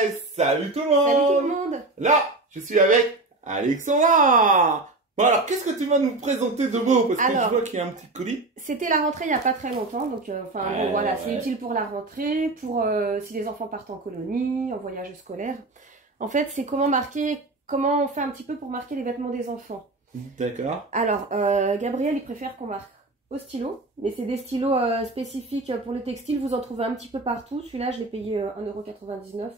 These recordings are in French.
Ouais, salut tout le monde! Salut tout le monde! Là, je suis avec Alexandra! Bon alors, qu'est-ce que tu vas nous présenter de beau? Parce que je vois qu'il y a un petit colis. C'était la rentrée il n'y a pas très longtemps, donc bon, voilà, c'est utile pour la rentrée, pour si les enfants partent en colonie, en voyage scolaire. En fait, c'est comment on fait un petit peu pour marquer les vêtements des enfants. D'accord. Alors, Gabriel, il préfère qu'on marque au stylo, mais c'est des stylos spécifiques pour le textile, vous en trouvez un petit peu partout. Celui-là, je l'ai payé 1,99 €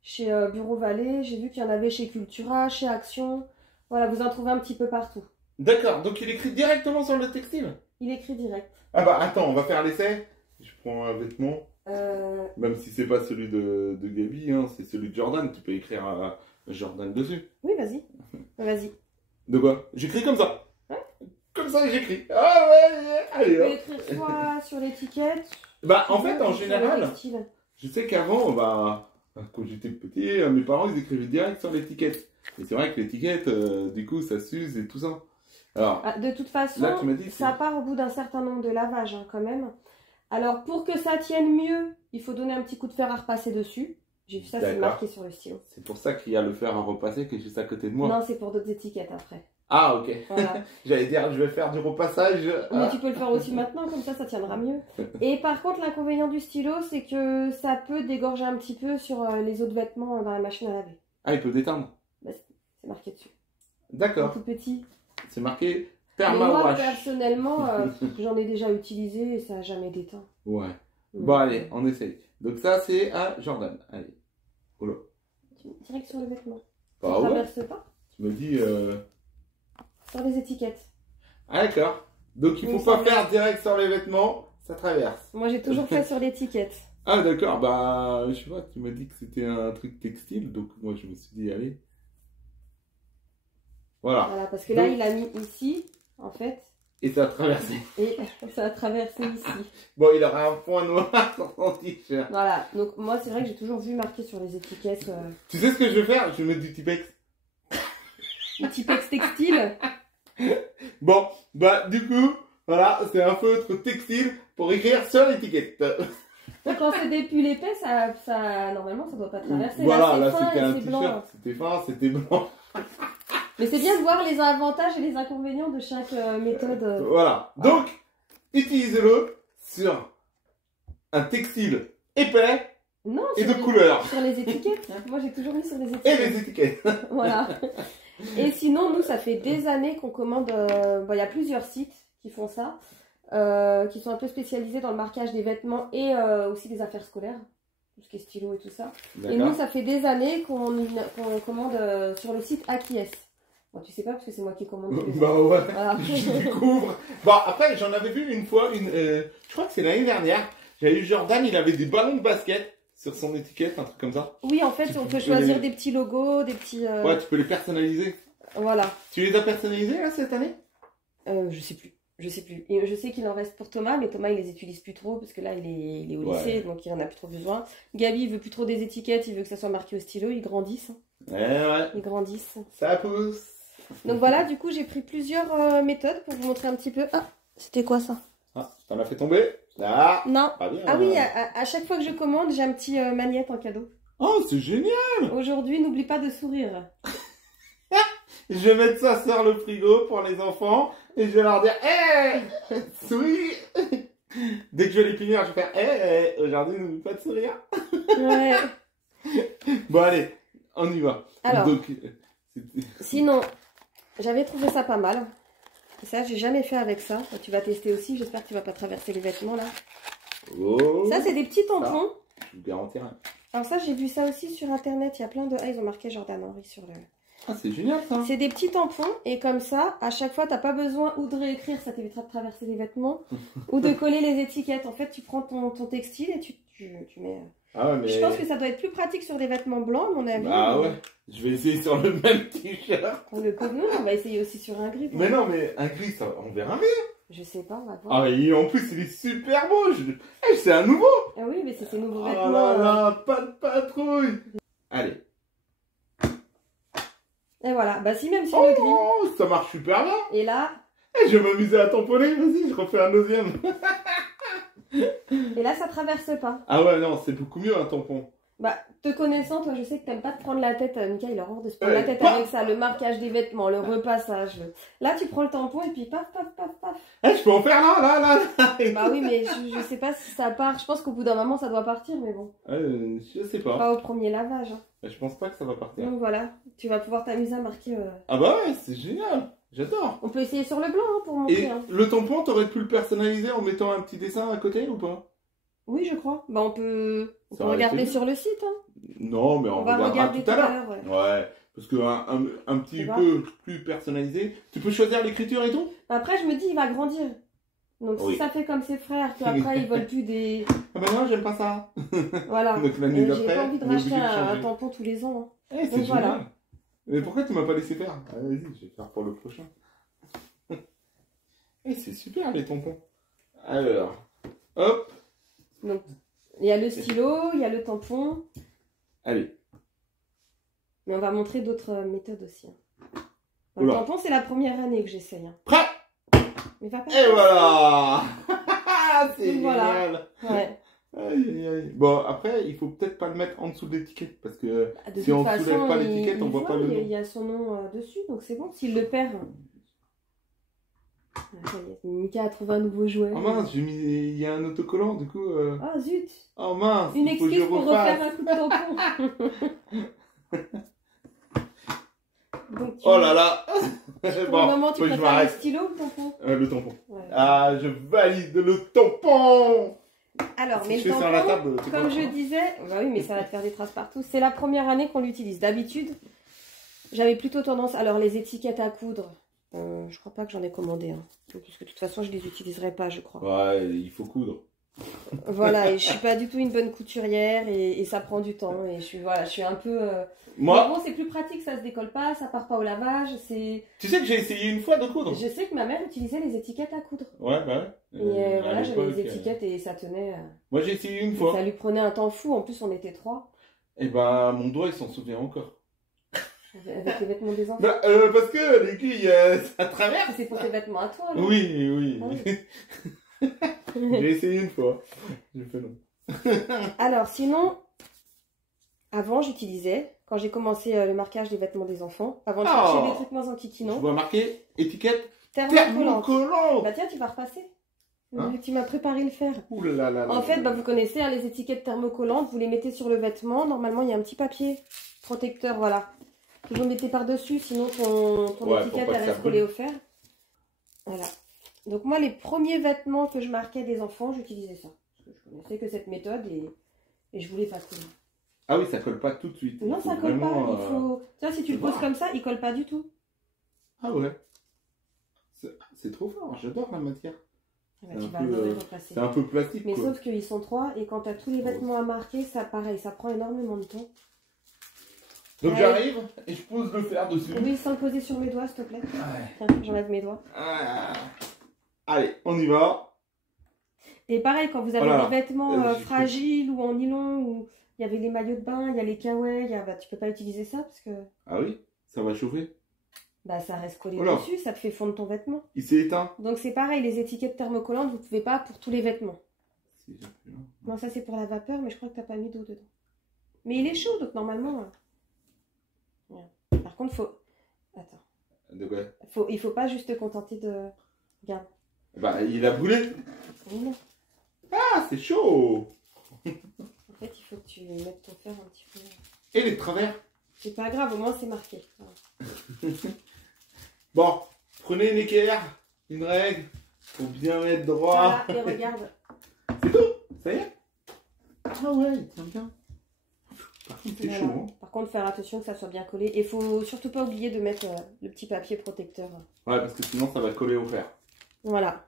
chez Bureau Vallée. J'ai vu qu'il y en avait chez Cultura, chez Action. Voilà, vous en trouvez un petit peu partout. D'accord, donc il écrit directement sur le textile? Il écrit direct. Ah bah attends, on va faire l'essai. Je prends un vêtement. Même si c'est pas celui de Gabi, hein, c'est celui de Jordan. Tu peux écrire Jordan dessus. Oui, vas-y. Vas-y. De quoi? J'écris comme ça. Ouais. Comme ça, j'écris. Ah ouais, allez. Tu peux écrire soit sur l'étiquette. Bah en fait, en général, je sais qu'avant, bah, quand j'étais petit, mes parents, ils écrivaient direct sur l'étiquette. Et c'est vrai que l'étiquette, du coup, ça s'use et tout ça. Alors, de toute façon, là, tu m'as dit, ça part au bout d'un certain nombre de lavages, hein, quand même. Alors, pour que ça tienne mieux, il faut donner un petit coup de fer à repasser dessus. J'ai vu ça, c'est marqué sur le stylo. C'est pour ça qu'il y a le fer à repasser qui est juste à côté de moi. Non, c'est pour d'autres étiquettes après. Ah, ok. Voilà. J'allais dire, je vais faire du repassage. Mais tu peux le faire aussi maintenant, comme ça tiendra mieux. Et par contre, l'inconvénient du stylo, c'est que ça peut dégorger un petit peu sur les autres vêtements dans la machine à laver. Ah, il peut déteindre? Bah, c'est marqué dessus. D'accord. Tout petit. C'est marqué Mais Permawash. moi, personnellement, j'en ai déjà utilisé et ça n'a jamais déteint. Ouais. Bon, allez, on essaye. Donc ça, c'est à Jordan. Allez. Oula. Direct sur le vêtement. Bah, Ça ouais. traverse pas. Tu me dis... Sur les étiquettes. Ah, d'accord. Donc il faut pas faire direct sur les vêtements, ça traverse. Moi, j'ai toujours fait sur l'étiquette. Ah, d'accord. Bah, je vois, tu m'as dit que c'était un truc textile, donc moi, je me suis dit, allez. Voilà. Voilà, parce que là, il a mis ici, en fait. Et ça a traversé. Et ça a traversé ici. Bon, il aura un point noir sur son t-shirt. Voilà. Donc, moi, c'est vrai que j'ai toujours vu marqué sur les étiquettes. Tu sais ce que je vais faire? Je vais mettre du Tipex. Du Tipex textile. Bon, bah, du coup, voilà, c'est un feutre textile pour écrire sur l'étiquette. Donc, quand c'est des pulls épais, normalement, ça doit pas traverser. Voilà, là, fin c'était un et t-shirt. C'était fin, c'était blanc. Mais c'est bien de voir les avantages et les inconvénients de chaque méthode. Voilà. Donc, utilisez-le sur un textile épais et de couleur. Sur les étiquettes. Moi, j'ai toujours mis sur les étiquettes. Et les étiquettes. Voilà. Et sinon, nous, ça fait des années qu'on commande... il y a plusieurs sites qui font ça, qui sont un peu spécialisés dans le marquage des vêtements et aussi des affaires scolaires, tout ce qui est stylo et tout ça. Et nous, ça fait des années qu'on commande sur le site Acquiesce. Bon, tu sais pas parce que c'est moi qui commande. Bah ouais, voilà. Je découvre. Bon, après, j'en avais vu une fois, je crois que c'est l'année dernière, j'avais eu Jordan, il avait des ballons de basket sur son étiquette, un truc comme ça. Oui, en fait, on peut choisir des petits logos, des petits... Ouais, tu peux les personnaliser. Voilà. Tu les as personnalisés, là, cette année? Je sais plus. Je sais plus. Et je sais qu'il en reste pour Thomas, mais Thomas, il les utilise plus trop, parce que là, il est au lycée, donc il en a plus trop besoin. Gabi, il veut plus trop des étiquettes, il veut que ça soit marqué au stylo, ils grandissent. Ouais. Ils grandissent. Ça pousse. Donc voilà, du coup, j'ai pris plusieurs méthodes pour vous montrer un petit peu. Ah, c'était quoi ça? Ah, t'en as fait tomber? Ah, non. Pas bien. Ah oui, à chaque fois que je commande, j'ai un petit magnète en cadeau. Oh, c'est génial! Aujourd'hui, n'oublie pas de sourire. Je vais mettre ça sur le frigo pour les enfants et je vais leur dire hey, souris. Dès que je vais les punir, je vais faire hey, aujourd'hui n'oublie pas de sourire. Ouais. Bon allez, on y va. Alors, donc, sinon, j'avais trouvé ça pas mal. Et ça, j'ai jamais fait avec ça. Tu vas tester aussi, j'espère que tu vas pas traverser les vêtements là. Oh, ça, c'est des petits tampons. Je vous garantis rien. Alors ça, j'ai vu ça aussi sur internet. Il y a plein de... Ah, ils ont marqué Jordan Henry sur le... Ah, c'est génial ça. C'est des petits tampons et comme ça, à chaque fois, t'as pas besoin ou de réécrire, ça t'évitera de traverser les vêtements, ou de coller les étiquettes. En fait, tu prends ton textile et tu mets... Ah ouais, mais... Je pense que ça doit être plus pratique sur des vêtements blancs, à mon avis. Ah ouais, je vais essayer sur le même t-shirt. Le nous, on va essayer aussi sur un gris. Mais non, mais un gris, ça, on verra bien. Je sais pas, on va voir. Ah, et en plus, il est super beau. C'est un nouveau. Ah oui, mais c'est ces nouveaux vêtements. Oh là là, pas de patrouille. Allez. Et voilà, bah si, même sur le gris. Oh, ça marche super bien. Et là... Je vais m'amuser à tamponner, vas-y, je refais un deuxième. Et là, ça traverse pas. Ah ouais, non, c'est beaucoup mieux un tampon. Bah, te connaissant, toi, je sais que t'aimes pas te prendre la tête. Mika, il a horreur de se prendre la tête Paf. avec ça, le marquage des vêtements, le repassage. Là, tu prends le tampon et puis paf, paf, paf, paf. Eh, je peux en faire là. Bah oui, mais je sais pas si ça part. Je pense qu'au bout d'un moment, ça doit partir, mais bon. Je sais pas. Pas au premier lavage. Hein. Je pense pas que ça va partir. Donc voilà, tu vas pouvoir t'amuser à marquer. Ah bah ouais, c'est génial. J'adore. On peut essayer sur le blanc hein, pour montrer. Et Hein. le tampon, t'aurais pu le personnaliser en mettant un petit dessin à côté ou pas? Oui, je crois. Bah on peut Ça aurait regarder été sur le site. Hein. Non, mais On on va regardera regarder tout à l'heure. ouais. Ouais, parce qu'un petit Tu vois peu plus personnalisé. Tu peux choisir l'écriture et tout? Après, je me dis, il va grandir. Donc Oui. si ça fait comme ses frères, qu'après ils veulent plus des. Ah bah non, j'aime pas ça. Voilà. Donc l'année Et j'ai d'après, pas envie de on est racheter obligé de un changer. tampon tous les ans. Hein. Eh, c'est Donc génial. voilà. Mais pourquoi tu m'as pas laissé faire? Ah, vas-y, je vais faire pour le prochain. Eh, c'est super les tampons. Alors, hop, Donc il y a le stylo, il y a le tampon. allez. Mais on va montrer d'autres méthodes aussi. Hein. Le Oula. tampon, c'est la première année que j'essaye. Hein. Prêt? Mais va pas. Et voilà. C'est Donc voilà. génial. Ouais. Aïe, aïe, aïe. Bon, après, il faut peut-être pas le mettre en dessous de l'étiquette parce que De si on toute soulève façon, pas l'étiquette, on voit pas le il nom. y a son nom dessus, donc c'est bon. S'il le perd. Ah, ça y est, Mika a trouvé un nouveau jouet. Oh mince, il y a un autocollant, du coup. Ah zut! Oh mince, Une il faut que excuse je pour refasse. refaire un coup de tampon. Donc, Oh là là. Pour le moment, tu faut que je préfères le m'arrête. stylo ou le tampon? Le tampon. Ouais. Ah, je valide le tampon. Alors, Si mais je le fais sur la tampon, table, tu comme vois. je disais, bah oui, mais ça va te faire des traces partout. C'est la première année qu'on l'utilise. D'habitude, j'avais plutôt tendance. Alors, les étiquettes à coudre, je crois pas que j'en ai commandé. Hein. Parce que de toute façon, je les utiliserai pas, je crois. Ouais, il faut coudre. Voilà, et je suis pas du tout une bonne couturière et ça prend du temps. Et je suis un peu. Moi, Mais bon, c'est plus pratique, ça se décolle pas, ça part pas au lavage. tu sais que j'ai essayé une fois de coudre. Je sais que ma mère utilisait les étiquettes à coudre. Ouais, bah ouais. Et À voilà, j'avais l'époque, les étiquettes et ça tenait. Moi, j'ai essayé une fois. Ça lui prenait un temps fou. En plus, on était 3 Et bah, mon doigt, il s'en souvient encore. avec les vêtements des enfants. Bah, parce que l'aiguille, ça traverse. C'est pour tes vêtements à toi, là. Oui. Ah J'ai essayé une fois. J'ai fait non. Alors, sinon, avant, j'utilisais, quand j'ai commencé le marquage des vêtements des enfants, avant de chercher des trucs moins Je enquiquinants, vois marqué étiquette thermocollante. thermocollant. Bah tiens, tu vas repasser. Hein Tu m'as préparé le faire. Ouh là là là En fait, là bah, là. vous connaissez hein, les étiquettes thermocollantes, vous les mettez sur le vêtement. Normalement, il y a un petit papier protecteur, voilà. Que vous mettez par-dessus, sinon ton Ouais, étiquette pour pas elle que ça reste collée au fer. Voilà. Donc moi, les premiers vêtements que je marquais des enfants, j'utilisais ça. Parce que je connaissais que cette méthode et je voulais pas coller. Ah oui, ça colle pas tout de suite. Non, Il faut ça colle vraiment, pas. Il faut... Tu vois, si tu le poses voir. comme ça, il colle pas du tout. Ah ouais. C'est trop fort, j'adore la matière. Ah bah, C'est tu un vas peu, adorer repasser. C'est un peu plastique Mais quoi. sauf qu'ils sont 3 et quand tu as tous les vêtements à marquer, ça pareil, ça prend énormément de temps. Donc Ouais. j'arrive et je pose le fer dessus. Oui, sans le poser sur mes doigts, s'il te plaît. Ouais. Tiens, j'enlève mes doigts. Ah. Allez, on y va. Et pareil, quand vous avez Oh là là. des vêtements J'ai fragiles ou en nylon, ou il y avait les maillots de bain, il y a les kawaii, bah, tu peux pas utiliser ça parce que Ah oui, ça va chauffer. bah, ça reste collé Oh là. dessus, ça te fait fondre ton vêtement. Il s'est éteint. Donc c'est pareil, les étiquettes thermocollantes, vous pouvez pas pour tous les vêtements. Si, j'ai plus, hein. Non, ça c'est pour la vapeur, mais je crois que t'as pas mis d'eau dedans. Mais il est chaud, donc normalement. Ouais. Par contre, faut. Attends. De quoi? Il faut pas juste te contenter de. Regarde. Bah, il a brûlé. Oui, non. Ah, c'est chaud. En fait, il faut que tu mettes ton fer un petit peu. Et les travers. C'est pas grave, au moins c'est marqué. Voilà. Bon, prenez une équerre, une règle, pour bien mettre droit. Voilà, et regarde. C'est tout, ça y est. Ah ouais, il tient bien. Par contre, c'est Voilà. chaud, hein. Par contre, faire attention que ça soit bien collé. Et faut surtout pas oublier de mettre le petit papier protecteur. Ouais, parce que sinon, ça va coller au fer. Voilà.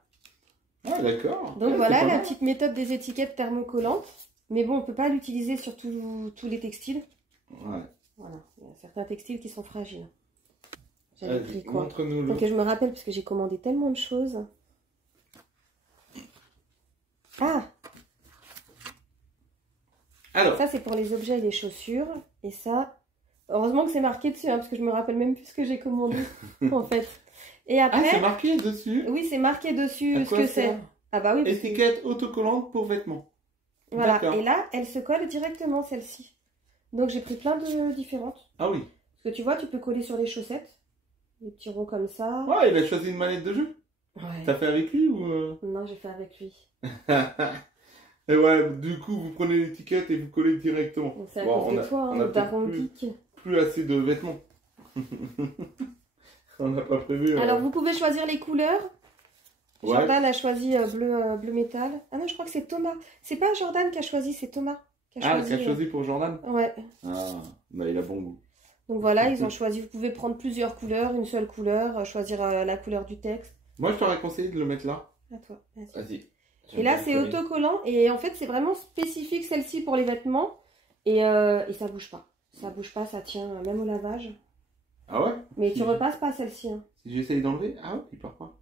Ah, d'accord. Donc Ouais, voilà c'est pas la mal. petite méthode des étiquettes thermocollantes. Mais bon, on peut pas l'utiliser sur tous les textiles. Ouais. Voilà. Il y a certains textiles qui sont fragiles. J'avais pris Vas-y, quoi? montre-nous le. Donc je me rappelle parce que j'ai commandé tellement de choses. Ah, Alors, ça c'est pour les objets et les chaussures. Et ça, heureusement que c'est marqué dessus, hein, parce que je me rappelle même plus ce que j'ai commandé en fait. Et ah, c'est après, marqué dessus. oui, c'est marqué dessus À ce quoi que sert c'est. Ah bah oui, parce que- Étiquette autocollante pour vêtements. voilà. D'accord. Et là, elle se colle directement celle-ci. Donc j'ai pris plein de différentes. Ah oui. Parce que tu vois, tu peux coller sur les chaussettes. Des petits ronds comme ça. Ouais, il a choisi une manette de jeu. Ouais. T'as fait avec lui ou Non, j'ai fait avec lui. Et ouais, du coup, vous prenez l'étiquette et vous collez directement. C'est à Bon, cause de toi, on a hein, peut-être daron geek. plus assez de vêtements. On n'a pas prévu. Alors vous pouvez choisir les couleurs. Ouais. Jordan a choisi bleu métal. Ah non, je crois que c'est Thomas. C'est pas Jordan qui a choisi, c'est Thomas qui a Ah, choisi. qui a choisi pour Jordan? Ouais. Ah, bah il a bon goût. Donc voilà, ils ont choisi. Vous pouvez prendre plusieurs couleurs, une seule couleur, choisir la couleur du texte. Moi, je t'aurais conseillé de le mettre là. À toi, vas-y. Vas-y. Et là, c'est autocollant. Et en fait, c'est vraiment spécifique celle-ci pour les vêtements. Et ça bouge pas. Ça bouge pas, ça tient même au lavage. Ah ouais? Mais tu repasses pas celle-ci. Hein. Si j'essaye d'enlever? Ah ouais, il part pas.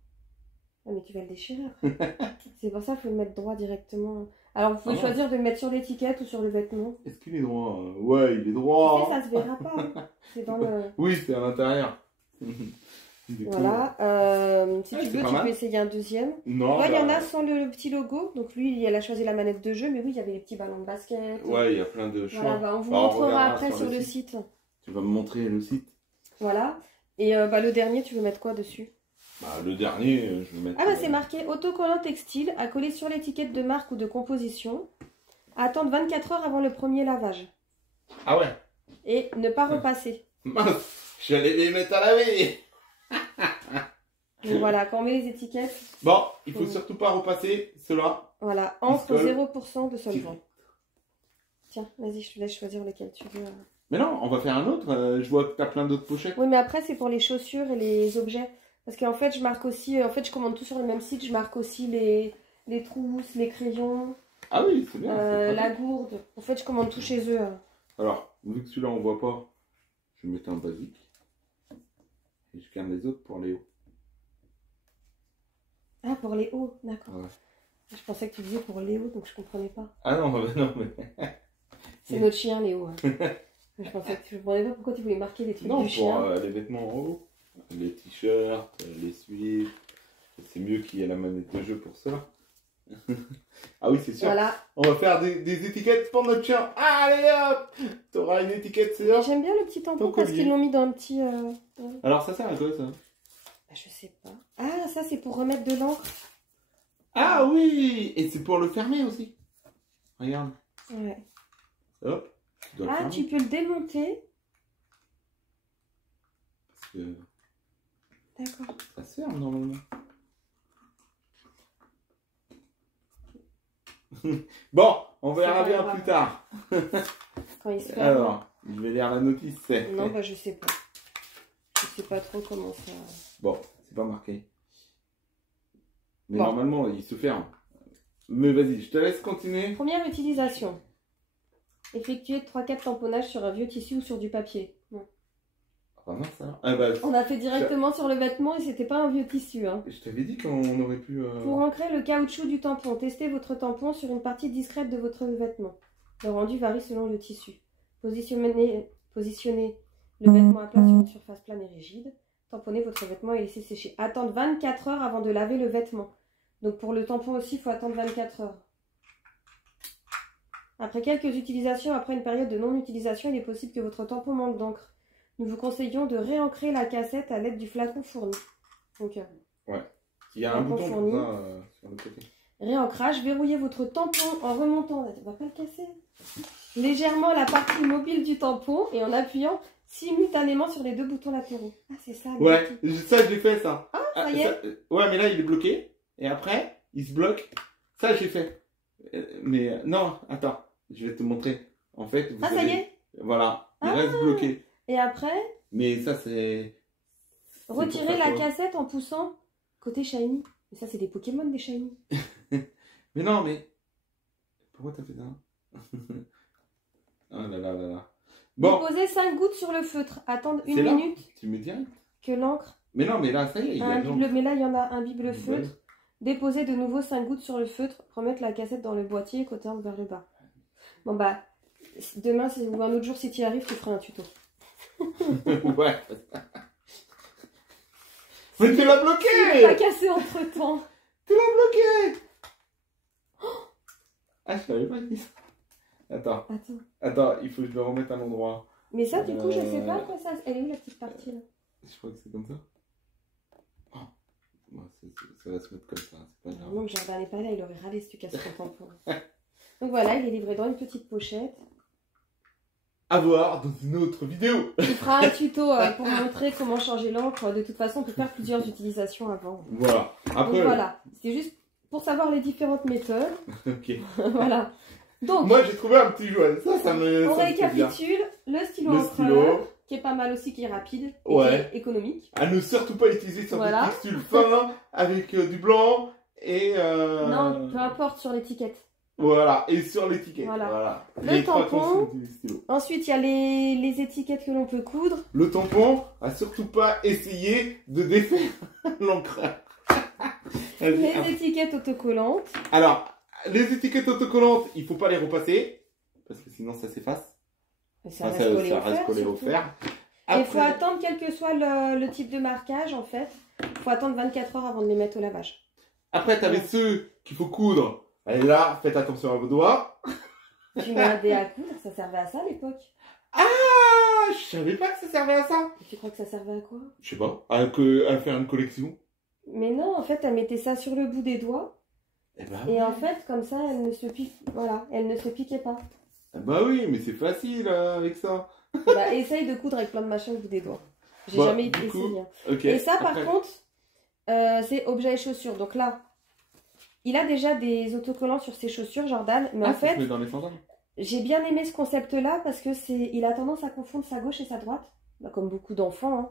Ah, mais tu vas le déchirer après. C'est pour ça qu'il faut le mettre droit directement. Alors, vous pouvez choisir de le mettre sur l'étiquette ou sur le vêtement. Est-ce qu'il est droit? Ouais, il est droit. Tu sais, ça se verra pas. Hein. C'est dans le... Oui, c'est à l'intérieur. Voilà. Si tu veux, tu peux essayer un deuxième. Non. Ouais, il y en a sans le petit logo. Donc lui, il a choisi la manette de jeu. Mais oui, il y avait les petits ballons de basket. Ouais, il y a plein de choix. Voilà, on vous montrera après sur le site. Tu vas me montrer le site. Voilà. Et le dernier, tu veux mettre quoi dessus? Bah, le dernier, je vais mettre... Ah bah c'est marqué autocollant textile à coller sur l'étiquette de marque ou de composition. À attendre 24 heures avant le premier lavage. Ah ouais. Et ne pas repasser. Mince, j'allais les mettre à laver. Donc voilà, quand on met les étiquettes... Bon, il faut surtout pas repasser cela. Voilà, encre 0% de solvant. Tiens, vas-y, je te laisse choisir lequel tu veux. Mais non, on va faire un autre. Je vois que tu as plein d'autres pochettes. Oui, mais après, c'est pour les chaussures et les objets. Parce qu'en fait, je marque aussi... En fait, je commande tout sur le même site. Je marque aussi les trousses, les crayons. Ah oui, c'est bien. La gourde. En fait, je commande tout chez eux. Alors, vu que celui-là, on voit pas, je vais mettre un basique. Et je garde les autres pour les hauts. Ah, pour les hauts, d'accord. Ouais. Je pensais que tu disais pour Léo, donc je comprenais pas. Ah non, non, mais... C'est notre chien, Léo. Hein. Je pensais que je comprenais pas pourquoi tu voulais marquer les trucs non, du chien. pour les vêtements en haut. Les t-shirts, les sweats. C'est mieux qu'il y ait la manette de jeu pour cela. Ah oui, c'est sûr. Voilà. On va faire des étiquettes pour notre chien. Allez hop, t'auras une étiquette, c'est là. J'aime bien le petit tampon parce qu'ils l'ont mis dans un petit... Alors ça sert à quoi ça? Bah, je sais pas. Ah, ça c'est pour remettre de l'encre. Ah oui. Et c'est pour le fermer aussi. Regarde. Ouais. Hop. Tu peux le démonter. Parce que... D'accord. Ça se ferme normalement. Bon, on verra bien plus tard. Quand il se ferme. Alors, je vais lire la notice. Non, bah je sais pas. Je sais pas trop comment ça... Bon, c'est pas marqué. Mais normalement, il se ferme. Mais vas-y, je te laisse continuer. Première utilisation. Effectuer 3-4 tamponnages sur un vieux tissu ou sur du papier. Bon. Ah mince alors. Ah bah, on a fait directement sur le vêtement et c'était pas un vieux tissu. Hein. Je t'avais dit qu'on aurait pu... Pour ancrer le caoutchouc du tampon, testez votre tampon sur une partie discrète de votre vêtement. Le rendu varie selon le tissu. Positionnez le vêtement à plat sur une surface plane et rigide. Tamponnez votre vêtement et laissez sécher. Attendre 24 heures avant de laver le vêtement. Donc pour le tampon aussi, il faut attendre 24 heures. Après quelques utilisations, après une période de non-utilisation, il est possible que votre tampon manque d'encre. Nous vous conseillons de réancrer la cassette à l'aide du flacon fourni. Donc, ouais. Il y a un bouton fourni. comme ça sur le côté. Réancrage, verrouillez votre tampon en remontant, on va pas le casser, légèrement la partie mobile du tampon et en appuyant simultanément sur les deux boutons latéraux. Ah, c'est ça. Ouais, ça j'ai fait ça. Ah, ça y est. Ouais, mais là il est bloqué. Et après, il se bloque. Ça j'ai fait. Mais non, attends, je vais te montrer. En fait, vous ça y est. Voilà, il reste bloqué. Et après, mais ça c'est... Retirer la cassette en poussant côté shiny. Mais ça c'est des Pokémon des shiny. Mais non, mais... Pourquoi t'as fait ça? Oh là là là là. Bon. Déposez 5 gouttes sur le feutre. Attendre une là minute. Tu me dirais que l'encre... Mais non, mais là, ça y est, il y a mais là, il y en a un bible le feutre. Déposez de nouveau 5 gouttes sur le feutre. Remettre la cassette dans le boîtier, côté angle vers le bas. Bon bah, demain ou un autre jour, si tu y arrives, tu feras un tuto. Ouais. Mais tu l'as bloqué! Tu l'as pas cassé entre temps. Tu l'as bloqué! Ah, je t'avais pas dit ça. Attends, Attends. attends, il faut que je le remette à l'endroit. Mais ça, du coup, je sais pas quoi ça. Elle est où la petite partie là? Je crois que c'est comme ça. Oh. Ouais, ça va se mettre comme ça, c'est pas grave. Non, Jordan n'est pas là, il aurait râlé si tu casses ton tampon. Donc voilà, il est livré dans une petite pochette. À voir dans une autre vidéo. Il fera un tuto pour montrer comment changer l'encre. De toute façon, on peut faire plusieurs utilisations avant. Voilà. Après, donc voilà, c'était juste pour savoir les différentes méthodes. Ok. Voilà. Donc, moi j'ai trouvé un petit jouet. Ça me. on ça me fait bien. récapitule. Le stylo Le encreur, stylo. qui est pas mal aussi, qui est rapide et Ouais. qui est économique. À ne surtout pas utiliser sur Voilà. des textiles fins avec du blanc et. Non, peu importe sur l'étiquette. Voilà, et sur l'étiquette. Voilà. Le Les trois tampon. consignes du stylo. Ensuite, il y a les étiquettes que l'on peut coudre. Le tampon, à surtout pas essayer de défaire l'encreur. Les étiquettes autocollantes. Alors, les étiquettes autocollantes, il faut pas les repasser parce que sinon ça s'efface. Ça Enfin, reste collé ça au reste fer, collé au surtout. fer. Et il faut attendre, quel que soit le type de marquage, en fait, il faut attendre 24 heures avant de les mettre au lavage. Après, t'avais ceux qu'il faut coudre. Allez là, faites attention à vos doigts. Tu mets un dé à coudre, ça servait à ça à l'époque. Ah, je savais pas que ça servait à ça. Tu crois que ça servait à quoi? Je sais pas, à faire une collection. Mais non, en fait, elle mettait ça sur le bout des doigts. Eh ben, Et en fait, comme ça, elle ne se piquait pas. ah bah oui, mais c'est facile avec ça. Bah, essaye de coudre avec plein de machins au bout des doigts. J'ai Bah, jamais du coup, essayé. Ok. Et ça, par Après. contre, c'est objets et chaussures. Donc là, il a déjà des autocollants sur ses chaussures, Jordan. Mais en ça se fait, met dans les sandales. j'ai bien aimé ce concept-là parce que il a tendance à confondre sa gauche et sa droite, bah, comme beaucoup d'enfants, hein,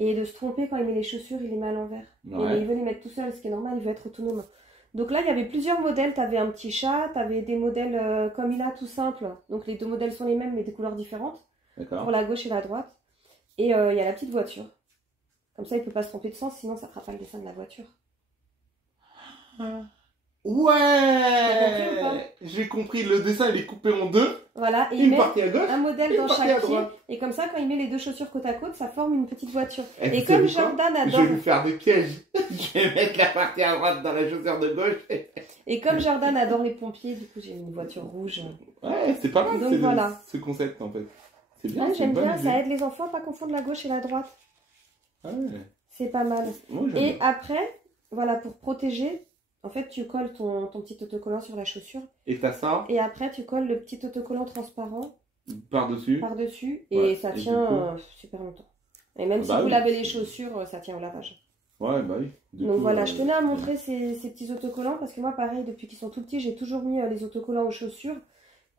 et de se tromper quand il met les chaussures, il les met à l'envers. Ouais. Et il veut les mettre tout seul, ce qui est normal, il veut être autonome. Donc là, il y avait plusieurs modèles. Tu avais un petit chat, tu avais des modèles comme il a, tout simple. Donc les deux modèles sont les mêmes, mais des couleurs différentes, D'accord. pour la gauche et la droite. Et il y a la petite voiture. Comme ça, il peut pas se tromper de sens, sinon ça fera pas le dessin de la voiture. Ouais. compris ou pas? J'ai compris, le dessin il est coupé en deux. Voilà, et il Une met partie à gauche. un modèle une dans partie à chaque pied. droite. Et comme ça, quand il met les deux chaussures côte à côte, ça forme une petite voiture. Et Et vous comme savez quoi Jordan Je adore... vais lui faire des pièges. Je vais mettre la partie à droite dans la chaussure de gauche. Et comme Jordan adore les pompiers, du coup j'ai une voiture rouge. Ouais, c'est pas mal Donc voilà. ce concept en fait. C'est bien, Ah, c'est une j'aime bonne bien, idée. ça aide les enfants à pas confondre la gauche et la droite. Ah ouais. C'est pas mal. Moi, j'aime Et bien. après, voilà, pour protéger, en fait tu colles ton petit autocollant sur la chaussure. Et t'as ça Et après tu colles le petit autocollant transparent par-dessus. par-dessus. Et Ouais, ça et tient du coup super longtemps. Et même si bah vous oui. lavez les chaussures, ça tient au lavage. Ouais, bah oui. Du Donc coup, voilà, je tenais à montrer ces petits autocollants parce que moi, pareil, depuis qu'ils sont tout petits, j'ai toujours mis les autocollants aux chaussures.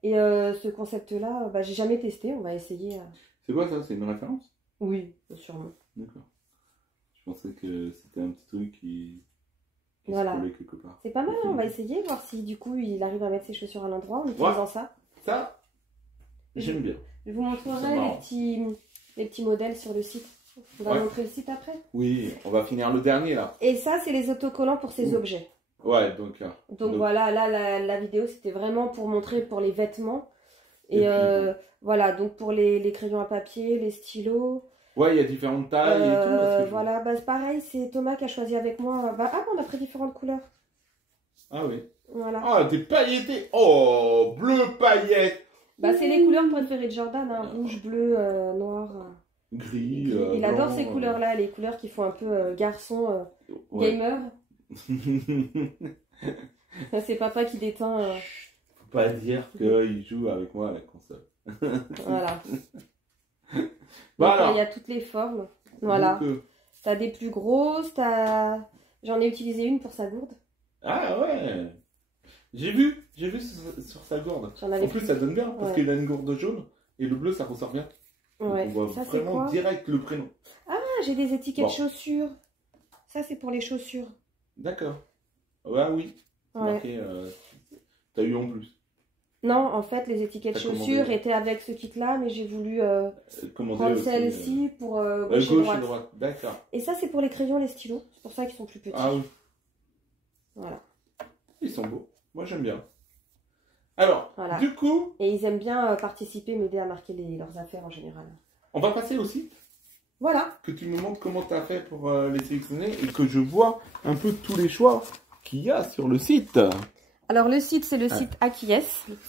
Et ce concept-là, bah, j'ai jamais testé. On va essayer. C'est quoi ça? C'est une référence? Oui, sûrement. D'accord. Je pensais que c'était un petit truc qui Voilà. se collait quelque part. C'est pas mal, hein, on va essayer, voir si du coup il arrive à mettre ses chaussures à l'endroit en utilisant ça. Ça, j'aime bien. Je vous C'est montrerai marrant. les petits modèles sur le site. On va Ouais. montrer le site après. Oui, on va finir le dernier là. Et ça, c'est les autocollants pour ces objets. Ouais, donc. Donc voilà, là, la vidéo, c'était vraiment pour montrer pour les vêtements. Et, Et puis, voilà, donc pour les crayons à papier, les stylos. Ouais, il y a différentes tailles et tout. parce que je- Voilà, bah, c'est pareil, c'est Thomas qui a choisi avec moi. On a pris différentes couleurs. Ah oui. Voilà. Ah, des pailletés. Oh, bleu paillette. Bah, c'est les couleurs préférées de Jordan, hein, rouge, bleu, noir. Gris. Il adore blanc, ces couleurs-là, les couleurs qui font un peu garçon, ouais. gamer. Ça, c'est papa qui déteint. Faut pas dire qu'il joue avec moi à la console. Voilà. Bah Donc, alors. il y a toutes les formes. Voilà. Donc, T'as des plus grosses, j'en ai utilisé une pour sa gourde. ah ouais. J'ai vu sur sa gourde. J'en avais En plus, ça donne bien parce Ouais. qu'il a une gourde jaune et le bleu, ça ressort bien. Donc, Ouais. on voit Ça, c'est vraiment quoi? direct le prénom. Ah, j'ai des étiquettes Bon. chaussures. Ça, c'est pour les chaussures. D'accord. Ouais, oui. C'est Ouais. marqué. T'as eu en plus. Non, en fait, les étiquettes T'as chaussures commandé. étaient avec ce kit-là, mais j'ai voulu Commandé prendre aussi, celle-ci pour gauche, gauche et et droite. droite. D'accord. Et ça, c'est pour les crayons, les stylos. C'est pour ça qu'ils sont plus petits. Ah oui. Voilà. Ils sont beaux. Moi, j'aime bien. Alors, Voilà. du coup, Et ils aiment bien participer, m'aider à marquer leurs affaires en général. on va passer au site. Voilà. Que tu me montres comment tu as fait pour les sélectionner et que je vois un peu tous les choix qu'il y a sur le site. Alors le site, c'est le site Akies.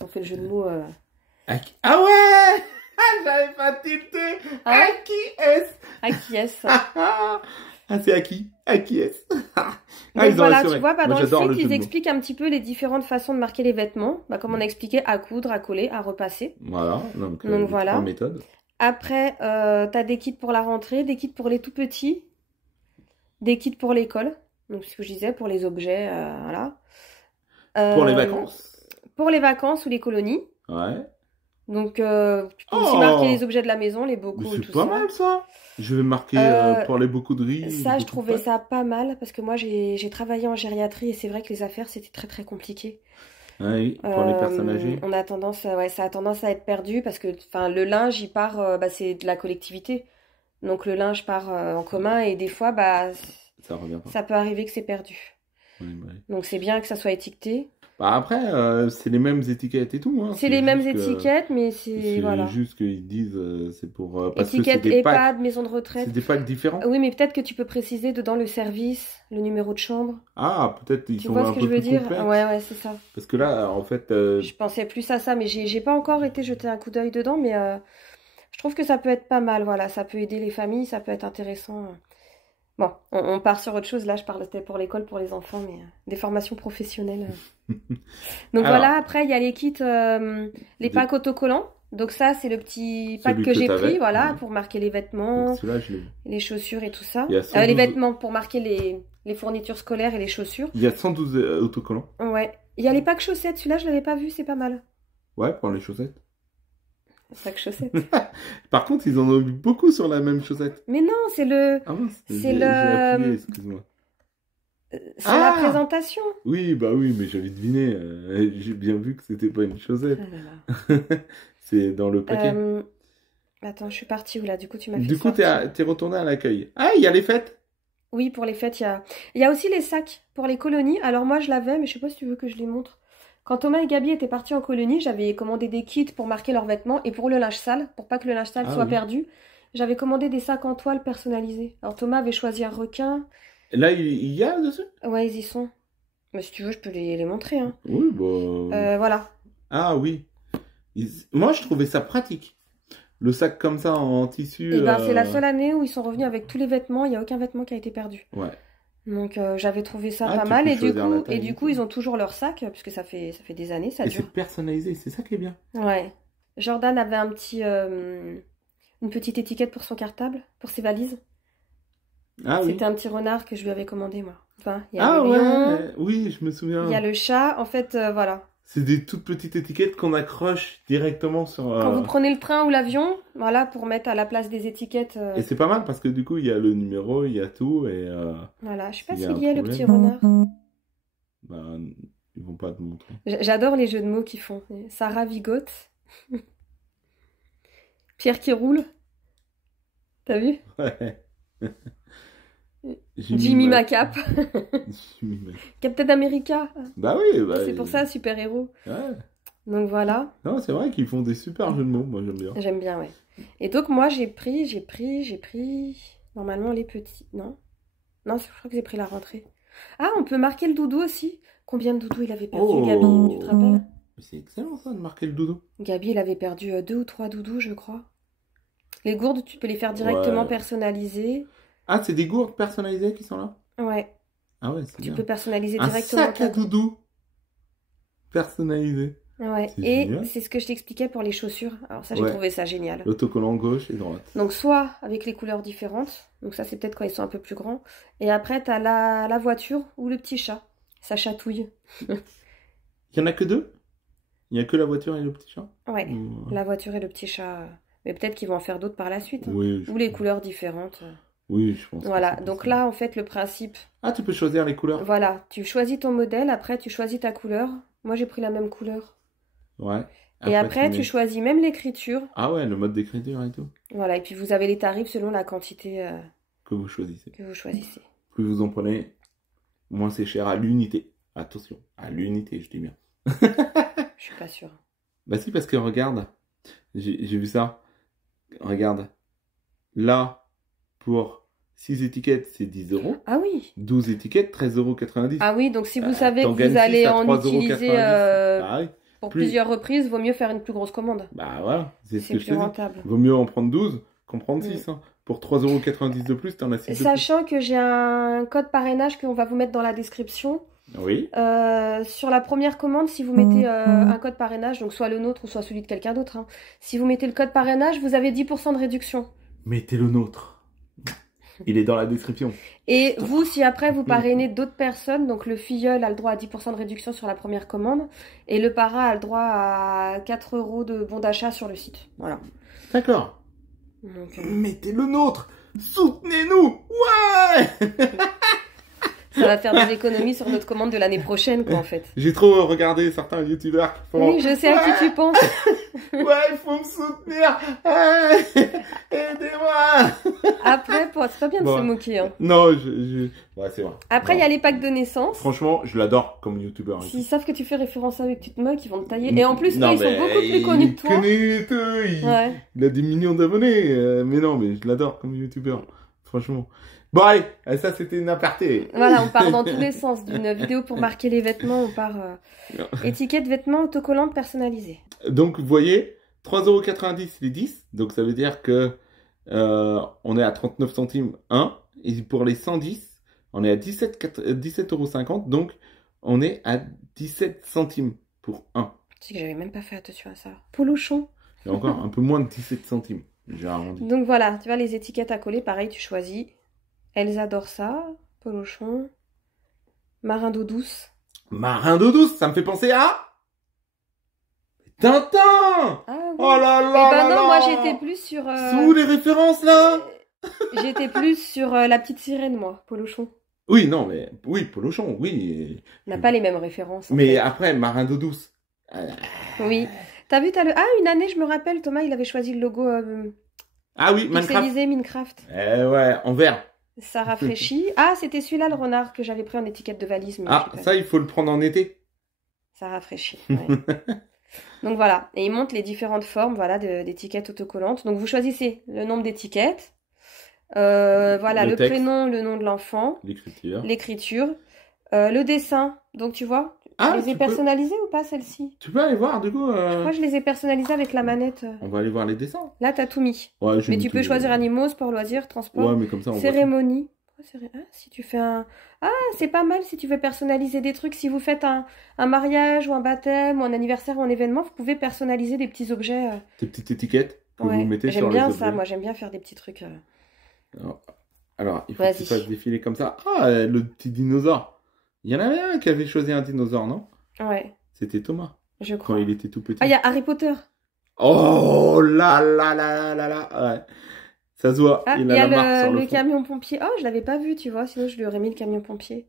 On fait le jeu de mots. Ah ouais. J'avais pas tilté. Ah ouais Akies. Akies. Ah, c'est Aki. Akies. Donc voilà, tu vois, dans le j'adore site, jeu ils de mots. expliquent un petit peu les différentes façons de marquer les vêtements. Bah, comme on a expliqué, à coudre, à coller, à repasser. Voilà, donc Donc les voilà. 3 méthodes. Après, tu as des kits pour la rentrée, des kits pour les tout petits, des kits pour l'école. Donc ce que je disais, pour les objets, voilà. Pour les vacances. Pour les vacances ou les colonies. Ouais. Donc tu peux aussi marquer les objets de la maison, les bocaux et C'est tout pas ça. mal ça. Je vais marquer pour les bocaux de riz. Ça, je beaucoup de trouvais pâtes. ça pas mal parce que moi, j'ai travaillé en gériatrie et c'est vrai que les affaires, c'était très très compliqué. Oui, pour les personnes âgées. On a tendance, ouais, ça a tendance à être perdu parce que le linge, il part, c'est de la collectivité. Donc le linge part en commun et des fois, Ça revient pas. ça peut arriver que c'est perdu. Oui, oui. Donc c'est bien que ça soit étiqueté. Bah après, c'est les mêmes étiquettes et tout. Hein. C'est les mêmes juste que- étiquettes, mais c'est C'est voilà. juste qu'ils disent c'est pour parce que c'est Étiquette des packs. EHPAD, maison de retraite. C'est des packs différents. Oui, mais peut-être que tu peux préciser dedans le service, le numéro de chambre. Ah, peut-être ils Tu sont vois un ce que peu je veux plus dire? complexes. Ouais, ouais, c'est ça. Parce que là, en fait, Je pensais plus à ça, mais j'ai pas encore été jeter un coup d'œil dedans, mais je trouve que ça peut être pas mal, voilà, ça peut aider les familles, ça peut être intéressant. Bon, on part sur autre chose, là je parle c'était pour l'école, pour les enfants, mais des formations professionnelles. Donc Alors, voilà, après il y a les kits, les des- packs autocollants. Donc ça, c'est le petit pack Celui que que j'ai t'avais, pris, voilà, ouais. pour marquer les vêtements, donc celui-là, je l'ai vu. les chaussures et tout ça. Il y a Les 112 vêtements pour marquer les fournitures scolaires et les chaussures. Il y a 112 autocollants. Ouais. Il y a les packs chaussettes, celui-là je l'avais pas vu, c'est pas mal. Ouais, pour les chaussettes. Packs chaussettes. Par contre, ils en ont mis beaucoup sur la même chaussette. Mais non, c'est le... Ah mince, C'est j'ai le- appuyé, excuse-moi. C'est Ah la présentation. Oui, bah oui, mais j'avais deviné. J'ai bien vu que c'était pas une chaussette. Ah là là. C'est dans le paquet. Attends, je suis partie où là? Du coup, tu m'as fait Du coup, sortir. t'es retourné à l'accueil. Ah, il y a les fêtes. Oui, pour les fêtes, il y a aussi les sacs pour les colonies. Alors moi, je l'avais, mais je sais pas si tu veux que je les montre. Quand Thomas et Gabi étaient partis en colonie, j'avais commandé des kits pour marquer leurs vêtements et pour le linge sale, pour pas que le linge sale Ah soit oui. perdu. J'avais commandé des sacs en toile personnalisés. Alors Thomas avait choisi un requin. Là, il y a dessus? Ouais, ils y sont. Mais si tu veux, je peux les montrer, hein. Oui, bah. Voilà. Ah oui. Moi, je trouvais ça pratique. Le sac comme ça en tissu. Et ben, c'est la seule année où ils sont revenus avec tous les vêtements. Il n'y a aucun vêtement qui a été perdu. Ouais. Donc j'avais trouvé ça Ah, pas tu mal peux et du choisir la coup, taille et tout. ils ont toujours leur sac puisque ça fait des années, ça Et dure. c'est personnalisé, c'est ça qui est bien. Ouais. Jordan avait une petite étiquette pour son cartable, pour ses valises. Ah oui. C'était un petit renard que je lui avais commandé moi. Enfin, il y a Ah le lion, ouais, oui, je me souviens. il y a le chat. En fait, voilà. C'est des toutes petites étiquettes qu'on accroche directement sur. Quand vous prenez le train ou l'avion, voilà, pour mettre à la place des étiquettes. Et c'est pas mal parce que du coup, il y a le numéro, il y a tout et. Voilà, je sais pas s'il y a s'il un y a le problème. petit renard. Ben, ils vont pas te montrer. J'adore les jeux de mots qu'ils font. Sarah Vigote. Pierre qui roule. T'as vu? Ouais. Jimmy Macap. Jimmy Mac. Captain America. Bah oui, bah. C'est pour ça, super-héros. Ouais. Donc voilà, Non, c'est vrai qu'ils font des super jeux de mots, moi j'aime bien. j'aime bien, ouais. Et donc moi j'ai pris normalement les petits, non? Non, je crois que j'ai pris la rentrée. Ah, on peut marquer le doudou aussi. Combien de doudous il avait perdu, Oh. Gabi, tu te rappelles? C'est excellent ça de marquer le doudou. Gabi, il avait perdu 2 ou 3 doudous, je crois. Les gourdes, tu peux les faire directement Ouais. personnalisées. Ah, c'est des gourdes personnalisées qui sont là? Ouais, Ah ouais, c'est tu bien. peux personnaliser Un directement sac à ta- doudou personnalisé. Ouais, C'est et génial. c'est ce que je t'expliquais pour les chaussures. Alors ça, j'ai Ouais. trouvé ça génial. L'autocollant gauche et droite. Donc soit avec les couleurs différentes, donc ça c'est peut-être quand ils sont un peu plus grands, et après t'as la voiture ou le petit chat, ça chatouille. Il y en a que deux? Il y a que la voiture et le petit chat? Ouais, Ou- la voiture et le petit chat, mais peut-être qu'ils vont en faire d'autres par la suite, hein. Oui, Ou les couleurs différentes. Oui, je pense. que Voilà, c'est donc possible. là en fait le principe, Ah, tu peux choisir les couleurs? voilà, tu choisis ton modèle, après tu choisis ta couleur, moi j'ai pris la même couleur, Ouais. et après tu mets- choisis même l'écriture, Ah ouais, le mode d'écriture et tout. voilà, et puis vous avez les tarifs selon la quantité Que vous choisissez. que vous choisissez. Plus vous en prenez, moins c'est cher à l'unité. Attention, à l'unité, je dis bien. Je suis pas sûre. Bah si, parce que regarde, j'ai vu ça. Regarde. Là, pour 6 étiquettes, c'est 10 euros. Ah oui. 12 étiquettes, 13,90 €. Ah oui, donc si vous savez que t'en vous gagnes allez 6 à en 3,90 utiliser €. Ah oui. pour Plus- plusieurs reprises, vaut mieux faire une plus grosse commande. Bah voilà, c'est ce C'est que je te plus dis. rentable. Vaut mieux en prendre 12 qu'en prendre Mm. 6. Hein. Pour 3,90 € de plus, t'en as 6 de plus. Sachant que j'ai un code parrainage qu'on va vous mettre dans la description. Oui. Sur la première commande, si vous mettez un code parrainage, donc soit le nôtre ou soit celui de quelqu'un d'autre, hein, si vous mettez le code parrainage, vous avez 10% de réduction. Mettez le nôtre. Il est dans la description. Et vous, si après vous parrainez d'autres personnes, donc le filleul a le droit à 10% de réduction sur la première commande, et le parrain a le droit à 4 € de bon d'achat sur le site. Voilà. D'accord. Donc, Mettez le nôtre. Soutenez-nous. Ouais. ça va faire des économies sur notre commande de l'année prochaine, quoi, en fait. J'ai trop regardé certains youtubeurs qui font... Oui, je sais à qui tu penses. Ouais, il faut me soutenir. Aidez-moi. Après, c'est pas bien de Bon. se moquer. Hein. Non, ouais, c'est vrai. Après, il y a les packs de naissance. Franchement, je l'adore comme youtubeur. S'ils savent que tu fais référence à eux et que tu te moques, ils vont te tailler. Et en plus, Non, eux, ils sont mais beaucoup plus connus que toi. Il connaît tout, Ouais. il a des millions d'abonnés. Mais non, mais je l'adore comme youtubeur. Franchement. Bon, allez, ça c'était une aparté. Voilà, on part dans tous les sens. D'une vidéo pour marquer les vêtements, on part étiquette vêtements autocollantes personnalisées. Donc, vous voyez, 3,90 € les 10. Donc, ça veut dire que on est à 39 centimes 1. Et pour les 110, on est à 17,50 €. Donc, on est à 17 centimes pour 1. Tu sais que j'avais même pas fait attention à ça. Polochon. Et encore un peu moins de 17 centimes. J'ai arrondi. Donc voilà, tu vois, les étiquettes à coller, pareil, tu choisis. Elles adorent ça. Polochon. Marin d'eau douce. Marin d'eau douce, ça me fait penser à... Tintin. Ah oui. Oh là Eh là ben là non, là. moi j'étais plus sur... C'est où les références là? J'étais plus sur la petite sirène, moi, Polochon. Oui, non, mais... Oui, Polochon, oui. On n'a pas les mêmes références. En Mais fait. après, Marin d'eau douce. Oui. T'as vu, Ah, une année, je me rappelle, Thomas, il avait choisi le logo Ah oui, Minecraft. pixelisé Minecraft. Ouais, en vert. Ça rafraîchit. Ah, c'était celui-là, le renard, que j'avais pris en étiquette de valise. Mais Ah, je l'ai pas ça, il faut le prendre en été. Ça rafraîchit. Ouais. Donc voilà. Et il montre les différentes formes voilà, d'étiquettes autocollantes. Donc vous choisissez le nombre d'étiquettes. Voilà, Le le texte. prénom, le nom de l'enfant, L'écriture. l'écriture, le dessin. Donc tu vois, Ah, je les ai tu peux... personnalisés ou pas celle-ci? tu peux aller voir, du coup. Je crois que je les ai personnalisés avec la manette. On va aller voir les dessins. Là, t'as tout mis. Ouais, j'ai Mais mis tu peux tout. choisir animaux, sport, loisirs, transport, Ouais, mais comme ça, on voit. cérémonie. Ah, si tu fais un... Ah, c'est pas mal si tu veux personnaliser des trucs. Si vous faites un mariage ou un baptême ou un anniversaire ou un événement, vous pouvez personnaliser des petits objets. Tes petites étiquettes que Ouais, vous mettez j'aime sur bien les ça. objets. Moi, j'aime bien faire des petits trucs. Alors, il faut que Vas-y. tu fasses défiler comme ça. Ah, le petit dinosaure. Il y en avait un qui avait choisi un dinosaure, non? Ouais, C'était Thomas, je quand crois. il était tout petit. Ah, il y a Harry Potter. Oh là là là là là. Ouais. Ça se voit, Ah, il il y a a la marque sur le le fond. camion pompier. Oh, je l'avais pas vu, tu vois. Sinon, je lui aurais mis le camion pompier.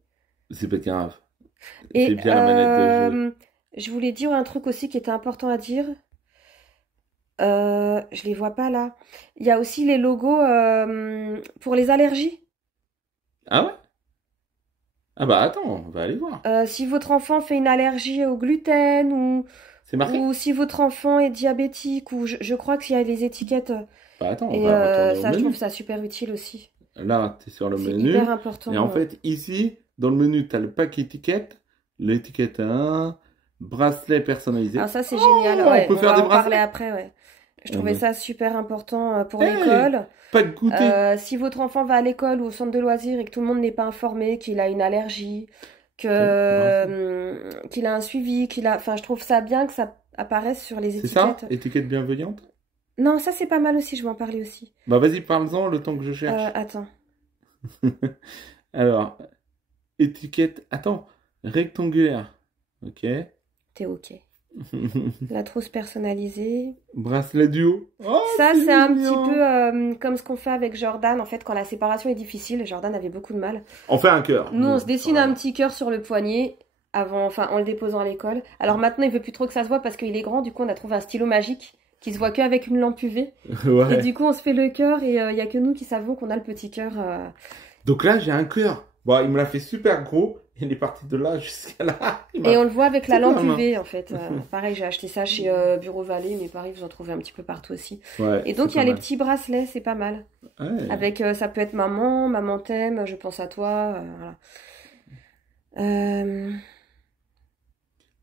C'est pas grave. Et C'est bien la manette de jeu. je voulais dire un truc aussi qui était important à dire. Je les vois pas là. Il y a aussi les logos pour les allergies. Ah ouais? Ah bah attends, on va aller voir. Si votre enfant fait une allergie au gluten C'est marqué? ou si votre enfant est diabétique ou je crois qu'il y a les étiquettes. Bah attends, on Et va retourner au ça, je menu. trouve ça super utile aussi. Là, t'es sur le C'est menu. hyper important. Et en fait, ici, dans le menu, t'as le pack étiquette, l'étiquette 1, bracelet personnalisé. Alors ça, c'est Oh, génial. on Ouais, peut faire va des en parler bracelets. après, ouais. Je trouvais Ouais. ça super important pour Hey, l'école. Pas de goûter. Si votre enfant va à l'école ou au centre de loisirs et que tout le monde n'est pas informé, qu'il a une allergie, qu'il a un suivi, Enfin, je trouve ça bien que ça apparaisse sur les C'est ça? étiquettes. Étiquette bienveillante? Non, ça c'est pas mal aussi, je vais en parler aussi. Bah vas-y, parle-en le temps que je cherche. Attends. Alors, étiquette, attends, rectangulaire. Ok. T'es ok. La trousse personnalisée. Bracelet duo. Oh, Ça, c'est un petit mignon. peu comme ce qu'on fait avec Jordan. En fait, quand la séparation est difficile, Jordan avait beaucoup de mal. On fait un cœur. Nous, on se dessine un petit cœur sur le poignet en le déposant à l'école. Alors maintenant, il veut plus trop que ça se voit parce qu'il est grand. Du coup, on a trouvé un stylo magique qui se voit qu'avec une lampe UV. Ouais. Et du coup, on se fait le cœur et il y a que nous qui savons qu'on a le petit cœur. Donc là, j'ai un cœur. Bon, il me l'a fait super gros. Il est parti de là jusqu'à là. Et on le voit avec la C'est lampe pas mal. UV en fait. Pareil, j'ai acheté ça chez Bureau Vallée, mais pareil, vous en trouvez un petit peu partout aussi. Ouais, Et donc c'est il y a pas les mal. petits bracelets, c'est pas mal. Ouais. Avec, ça peut être maman, maman t'aime, je pense à toi, voilà. Euh,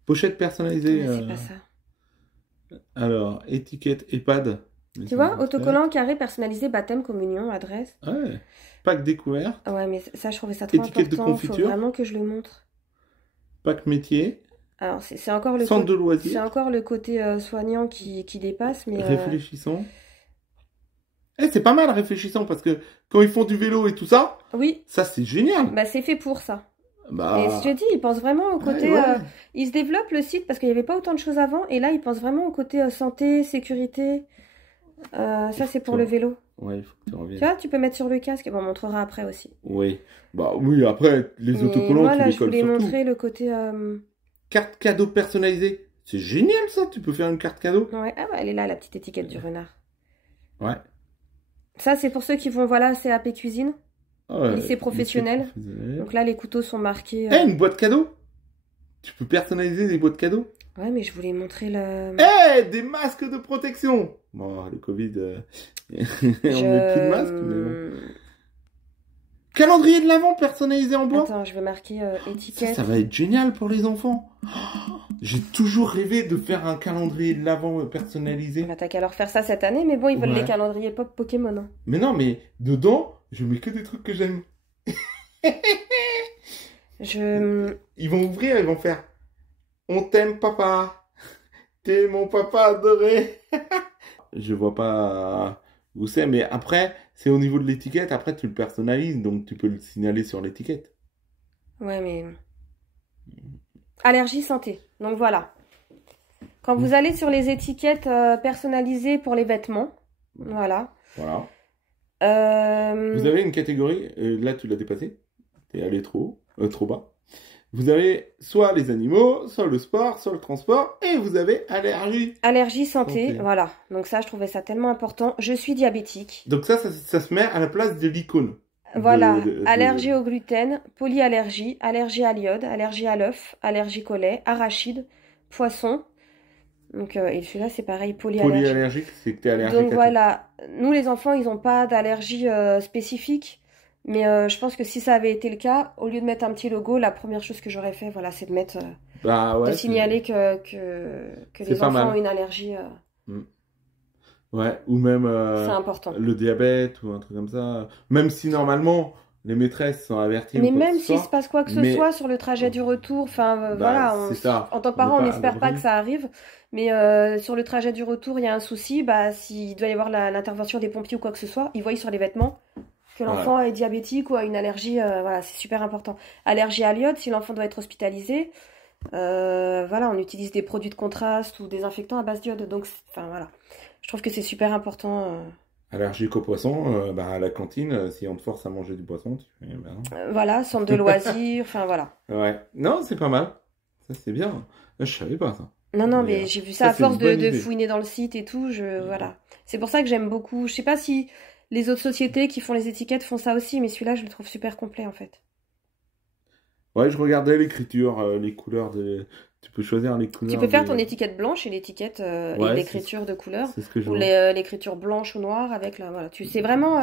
Pochette personnalisée. ouais, c'est pas ça. Alors, étiquette EHPAD. Tu vois, autocollant carré personnalisé, baptême, communion, adresse. Ouais. Pack découverte. Ouais, mais ça, je trouvais ça trop Étiquette de important. Faut confiture. vraiment que je le montre. Pack métier. Alors, c'est encore le Centre de c'est loisirs. encore le côté soignant qui dépasse, mais Réfléchissons. Eh, c'est pas mal réfléchissons parce que quand ils font du vélo et tout ça, oui, ça c'est génial. bah c'est fait pour ça. Et Bah, je te dis, ils pensent vraiment au côté. ouais, ouais. Ils se développent le site parce qu'il n'y avait pas autant de choses avant, et là, ils pensent vraiment au côté santé, sécurité. Ça, c'est pour le vélo. Ouais, il faut que tu Tu reviennes. vois, tu peux mettre sur le casque, et bon, on montrera après aussi. Oui. Bah oui, après, les Mais autocollants, moi, tu là, les je colles voulais sur tout. montrer le côté. Carte cadeau personnalisée. C'est génial ça, tu peux faire une carte cadeau. Ouais, ah ouais, elle est là, la petite étiquette du renard. Ouais. Ça, c'est pour ceux qui vont, voilà, CAP cuisine. Ah ouais, Lycée professionnel. lycée professionnel. Donc là, les couteaux sont marqués. Eh, une boîte cadeau. Tu peux personnaliser des boîtes cadeaux. Ouais, mais je voulais montrer le. Eh, des masques de protection. Bon, le Covid, on met plus de masques, mais bon. Calendrier de l'Avent personnalisé en bois. Attends, je vais marquer Ça, étiquette. ça va être génial pour les enfants. Oh, j'ai toujours rêvé de faire un calendrier de l'Avent personnalisé. On attaque à leur faire ça cette année, mais bon, ils veulent Ouais. les calendriers pop Pokémon. Hein. Mais non, mais dedans, je mets que des trucs que j'aime. Ils vont ouvrir, ils vont faire On t'aime, papa. T'es mon papa adoré. Je vois pas où c'est, mais après, c'est au niveau de l'étiquette. Après, tu le personnalises, donc tu peux le signaler sur l'étiquette. Ouais, mais. Allergie santé. Donc voilà. Quand vous allez sur les étiquettes personnalisées pour les vêtements, voilà. Voilà. Euh, Vous avez une catégorie, là tu l'as dépassé, t'es allé trop haut, trop bas. Vous avez soit les animaux, soit le sport, soit le transport, et vous avez allergie. Allergie santé, Santé. voilà. Donc ça, je trouvais ça tellement important. Je suis diabétique. Donc ça se met à la place de l'icône. Voilà. Allergie au gluten, polyallergie, allergie à l'iode, allergie à l'œuf, allergie au lait, arachide, poisson. Donc, et celui-là, c'est pareil, polyallergie. Polyallergique, c'est que t'es allergique Donc à tout. voilà, nous les enfants, ils n'ont pas d'allergie spécifique, mais je pense que si ça avait été le cas, au lieu de mettre un petit logo, la première chose que j'aurais fait, voilà, c'est de mettre, Bah ouais. de signaler que C'est les pas enfants mal. ont une allergie, Ouais, ou même c'est important. le diabète ou un truc comme ça. Même si normalement les maîtresses sont averties. Mais ou quoi même que ce s'il soit, se passe quoi que ce mais- soit sur le trajet du retour, enfin Bah, voilà, c'est ça. en tant que On n'est parent, on pas à n'espère pas l'abri. que ça arrive, mais sur le trajet du retour, il y a un souci, bah s'il doit y avoir l'intervention des pompiers ou quoi que ce soit, ils voient sur les vêtements que l'enfant est diabétique ou a une allergie, voilà, c'est super important. Allergie à l'iode, si l'enfant doit être hospitalisé, voilà, on utilise des produits de contraste ou des désinfectants à base d'iode, donc enfin voilà, je trouve que c'est super important. Allergique au poisson, bah, à la cantine, si on te force à manger du poisson, tu fais, bah non. Voilà, centre de loisirs, enfin voilà. Ouais. Non, c'est pas mal. Ça, c'est bien. Je savais pas ça. Non, Mais, mais j'ai vu ça à c'est force une bonne de idée. fouiner dans le site et tout, voilà. C'est pour ça que j'aime beaucoup. Je sais pas si les autres sociétés qui font les étiquettes font ça aussi, mais celui-là, je le trouve super complet en fait. Ouais, je regardais l'écriture, les couleurs de. Tu peux choisir les couleurs. Tu peux faire de- ton étiquette blanche et l'étiquette Ouais, et l'écriture de couleur, C'est ce que je ou vois. l'écriture blanche ou noire avec la. Voilà, tu sais vraiment.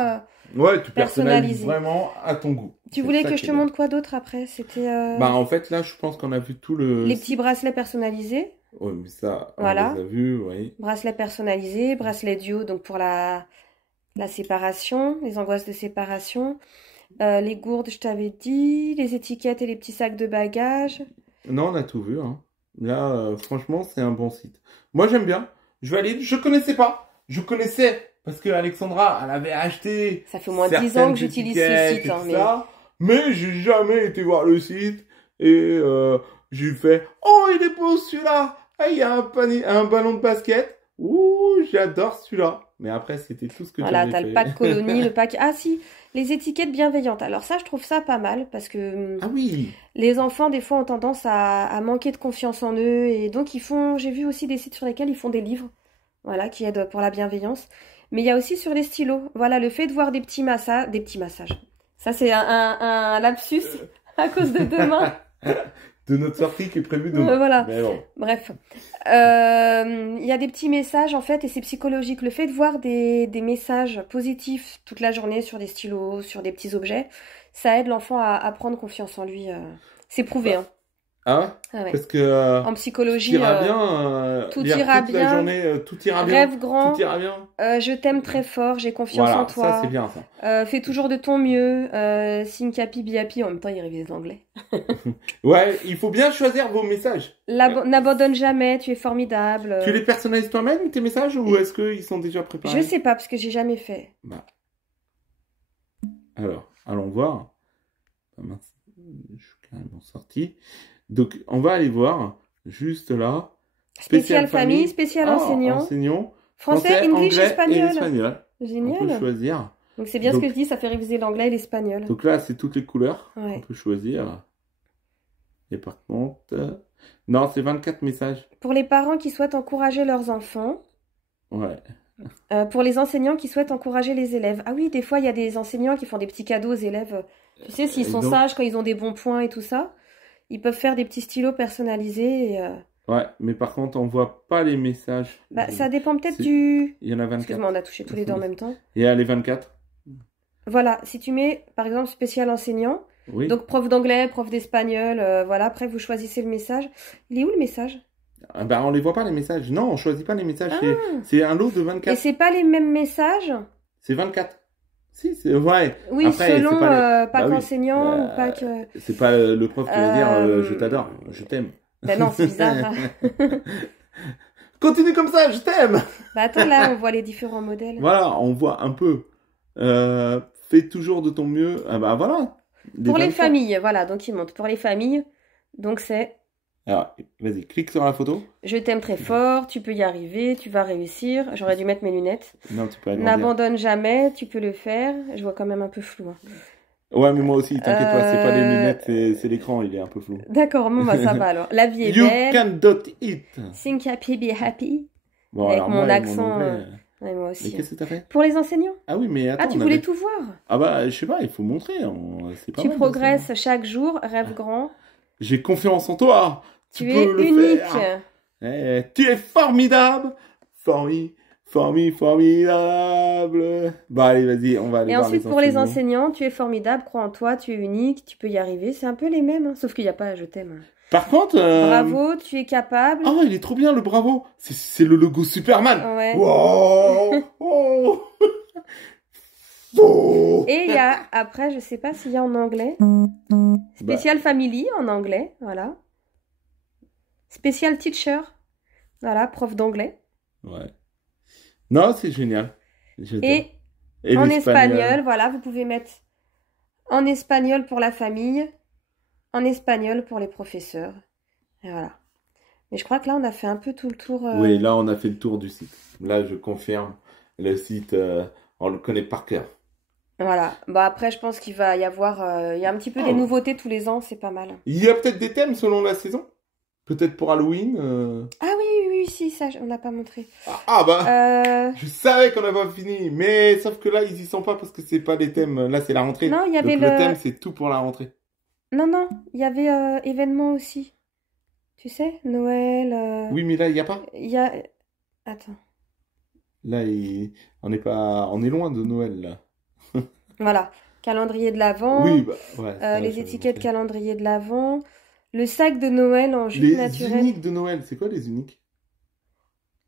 Ouais, tu personnalises personnalisé. vraiment à ton goût. Tu C'est voulais ça que qui je est te bien. montre quoi d'autre après? C'était Bah, en fait, là, je pense qu'on a vu tout le. les petits bracelets personnalisés. Ouais, mais ça, Voilà. on les a vus, oui. Bracelet personnalisé, bracelet duo, donc pour la séparation, les angoisses de séparation. Les gourdes, je t'avais dit, les étiquettes et les petits sacs de bagages. Non, on a tout vu, hein. Là, franchement, c'est un bon site. Moi, j'aime bien. Je valide. Je connaissais pas. Je connaissais parce que Alexandra, elle avait acheté Ça fait au moins 10 certaines ans que j'utilise ce étiquettes site. et Hein, tout mais... ça, mais j'ai jamais été voir le site et j'ai fait oh, il est beau celui-là. Ah, il y a un ballon de basket. Ouh, j'adore celui-là. Mais après, c'était tout ce que Voilà, j'avais t'as fait. le pack colonie, le pack... Ah si, les étiquettes bienveillantes. Alors ça, je trouve ça pas mal parce que Ah oui. les enfants, des fois, ont tendance à manquer de confiance en eux. Et donc, ils font... J'ai vu aussi des sites sur lesquels ils font des livres, voilà, qui aident pour la bienveillance. Mais il y a aussi sur les stylos. Voilà, le fait de voir des petits massages. Ça, c'est un lapsus à cause de demain. de notre sortie qui est prévue demain. Voilà. Mais bon. Bref. Il y a des petits messages en fait et c'est psychologique. Le fait de voir des messages positifs toute la journée sur des stylos, sur des petits objets, ça aide l'enfant à prendre confiance en lui. C'est prouvé. Hein. Ah ouais? Ah ouais. Parce que En psychologie, tout ira bien, tout lire ira toute la bien. journée, tout ira bien. Rêve grand. Tout ira bien. Je t'aime très fort, j'ai confiance Voilà, en toi. ça c'est bien ça. Fais toujours de ton mieux. Think happy, be happy. En même temps, il révise l'anglais. Ouais, il faut bien choisir vos messages. N'abandonne jamais, tu es formidable. Tu les personnalises toi-même, tes messages, ou est-ce qu'ils sont déjà préparés? Je sais pas, parce que j'ai jamais fait. Bah. Alors, allons voir. Ah mince, je suis carrément sorti. Donc, on va aller voir, juste là. Spécial famille, spécial enseignant. Enseignant. Français, English, anglais espagnol. et espagnol. On Génial. peut choisir. Donc c'est bien Donc- ce que je dis, ça fait réviser l'anglais et l'espagnol. Donc là, c'est toutes les couleurs. Ouais. On peut choisir. Et par contre... Non, c'est 24 messages. Pour les parents qui souhaitent encourager leurs enfants, Ouais. pour les enseignants qui souhaitent encourager les élèves. Ah oui, des fois, il y a des enseignants qui font des petits cadeaux aux élèves. Tu sais, s'ils Et sont donc- sages, quand ils ont des bons points et tout ça, ils peuvent faire des petits stylos personnalisés. Et, Ouais, mais par contre, on voit pas les messages. bah, ça dépend peut-être C'est- du... Il y en a 24. Excuse-moi, on a touché tous les deux en même temps. Et les 24. Voilà, si tu mets, par exemple, spécial enseignant, Oui. donc prof d'anglais, prof d'espagnol, voilà, après vous choisissez le message. Il est où le message? Ah bah, on les voit pas les messages. Non, on choisit pas les messages. Ah. C'est un lot de Et 24. c'est pas les mêmes messages? C'est 24. Si, c'est ouais. Oui, Après, selon c'est pas Pâques Bah oui. enseignant ou Pâques... C'est pas le prof qui va dire je t'adore, je t'aime. Ben non, c'est bizarre. Continue comme ça, je t'aime. Bah attends, là, on voit les différents modèles. Voilà, on voit un peu. Fais toujours de ton mieux. Ah bah voilà. Pour les 24. familles, voilà, donc il montre. Pour les familles, donc c'est Alors, vas-y, clique sur la photo. je t'aime très fort, tu peux y arriver, tu vas réussir. J'aurais dû mettre mes lunettes. Non, tu peux agrandir. N'abandonne jamais, tu peux le faire. Je vois quand même un peu flou. Hein. Ouais, mais moi aussi, t'inquiète pas, c'est pas les lunettes, c'est l'écran, il est un peu flou. D'accord, bon, bah ça va alors. La vie est You belle. can do it. Think happy, be happy. Bon, Avec alors mon moi, accent, anglais, Ouais, moi Mais aussi. qu'est-ce que t'as fait? Pour les enseignants. Ah oui, mais attends. Ah, tu on voulais avait- tout voir. Ah bah, je sais pas, il faut montrer. C'est pas Tu mal, progresses ça. chaque jour, rêve grand. J'ai confiance en toi. Tu peux es le unique. faire. Tu es formidable. Formidable. Bah allez, vas-y, on va aller Et voir ensuite, les pour les enseignants. enseignants, tu es formidable, crois en toi, tu es unique, tu peux y arriver. C'est un peu les mêmes, hein, sauf qu'il n'y a pas je t'aime. Par contre... Bravo, tu es capable. Oh, il est trop bien, le bravo. C'est le logo Superman. Ouais. Wow. Oh. Oh. Et il y a, après, je sais pas s'il y a en anglais. Spécial Family en anglais, voilà. Spécial Teacher, voilà, prof d'anglais. Ouais. Non, c'est génial. J'adore. Et Et en l'espagnol. espagnol, voilà, vous pouvez mettre en espagnol pour la famille, en espagnol pour les professeurs. Et voilà. Mais je crois que là, on a fait un peu tout le tour. Oui, là, on a fait le tour du site. Là, je confirme. Le site, on le connaît par cœur. Voilà. Bah après, je pense qu'il va y avoir, il y a un petit peu des Oh. nouveautés tous les ans, c'est pas mal. Il y a peut-être des thèmes selon la saison. Peut-être pour Halloween. Ah oui, oui, oui, si, ça, on n'a pas montré. Ah bah, Euh, je savais qu'on n'avait pas fini. Mais sauf que là, ils y sont pas parce que c'est pas des thèmes. Là, c'est la rentrée. Non, il y avait Donc le thème, c'est tout pour la rentrée. Non, non, il y avait événement aussi. Tu sais, Noël. Oui, mais là, il n'y a pas. Il y a. Attends. Là, on n'est pas... on est loin de Noël, là. Voilà. Calendrier de l'Avent. Oui, bah, ouais. ça, Les j'avais étiquettes montré. calendrier de l'Avent. Le sac de Noël en jus Les naturel. uniques de Noël, c'est quoi les uniques?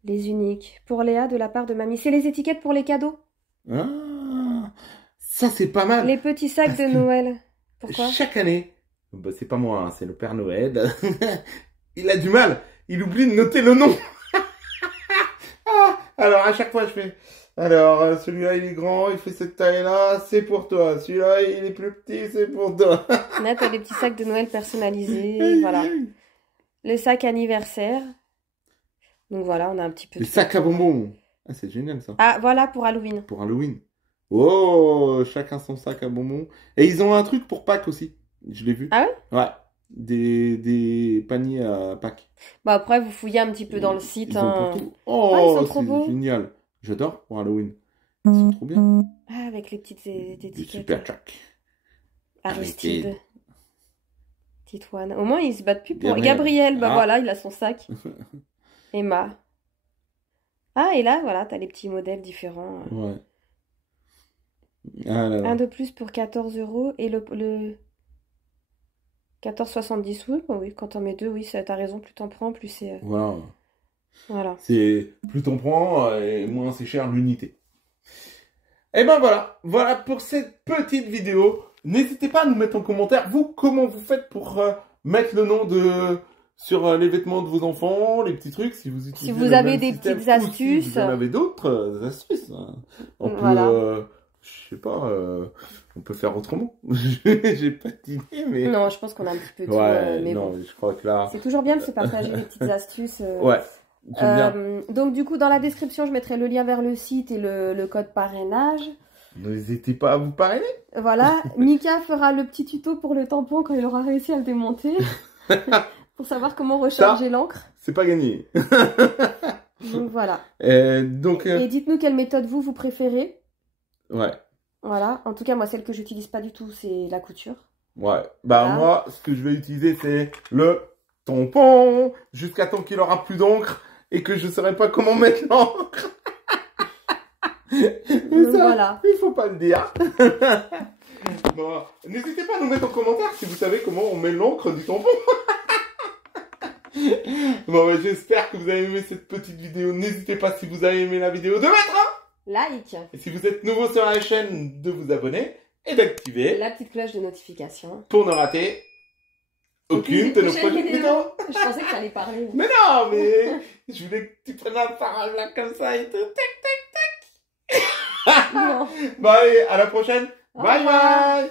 Les uniques. Pour Léa, de la part de mamie. C'est les étiquettes pour les cadeaux. Ah, ça c'est pas mal. Les petits sacs Parce de que Noël. Pourquoi? Chaque année, bah, c'est pas moi, hein, c'est le Père Noël. Il a du mal, il oublie de noter le nom. Ah, alors à chaque fois je fais. Alors celui-là il est grand, il fait cette taille-là, c'est pour toi. Celui-là il est plus petit, c'est pour toi. Là, t'as les petits sacs de Noël personnalisés. Aïe, Voilà. aïe. Le sac anniversaire. Donc voilà, on a un petit peu Les de... sacs à bonbons. Ah, c'est génial ça. Ah, voilà pour Halloween. Pour Halloween. Oh, chacun son sac à bonbons. Et ils ont un truc pour Pâques aussi. Je l'ai vu. Ah ouais? Ouais. Des paniers à Pâques. Bon, après, vous fouillez un petit peu dans le site. Ils ont Hein. pour tout. Ah, ils sont Oh, trop c'est beaux. génial. J'adore pour Halloween. Ils sont trop bien. Ah, avec les petites Des étiquettes. super Jack. Aristide. Titoine. Au moins, ils se battent plus pour... Gabriel. Gabriel, bah Ah. voilà, il a son sac. Emma. Ah, et là, voilà, t'as les petits modèles différents. Ouais. Ah là là. Un de plus pour 14 € et le 14,70, oui, bah oui, quand t'en mets deux, oui, t'as raison, plus t'en prends, plus c'est... Voilà. Voilà. C'est plus t'en prends et moins c'est cher l'unité. Et ben voilà, voilà pour cette petite vidéo. N'hésitez pas à nous mettre en commentaire, vous, comment vous faites pour mettre le nom de sur les vêtements de vos enfants, les petits trucs, si vous utilisez Si vous le avez même des système, petites ou astuces. si vous en avez d'autres astuces. Hein. On Voilà. peut, je sais pas, on peut faire autrement. J'ai pas d'idée, mais... Non, je pense qu'on a un petit peu tout, Ouais, mais non, bon. je crois que là... C'est toujours bien de se partager les petites astuces. Ouais, j'aime bien. Donc du coup, dans la description, je mettrai le lien vers le site et le code parrainage. N'hésitez pas à vous parrainer. Voilà, Mika fera le petit tuto pour le tampon quand il aura réussi à le démonter. Pour savoir comment recharger l'encre. C'est pas gagné. Donc voilà. Donc, Et dites-nous quelle méthode vous préférez. ouais. Voilà, en tout cas, moi, celle que j'utilise pas du tout, c'est la couture. Ouais. Bah, Voilà. moi, ce que je vais utiliser, c'est le tampon. Jusqu'à temps qu'il aura plus d'encre et que je saurai pas comment mettre l'encre. Donc Ça, voilà. il faut pas le dire. Bon, n'hésitez pas à nous mettre en commentaire si vous savez comment on met l'encre du tampon. Bon, bah, j'espère que vous avez aimé cette petite vidéo. N'hésitez pas, si vous avez aimé la vidéo, de mettre un Like. et si vous êtes nouveau sur la chaîne, de vous abonner et d'activer La petite cloche de notification. pour ne rater aucune de nos prochaines vidéos. Je pensais que tu allais parler. Mais non, mais je voulais que tu prennes la parole là comme ça et tout. Tac, tac, tac. Non. Bon, allez, à la prochaine. Au Bye revoir. bye.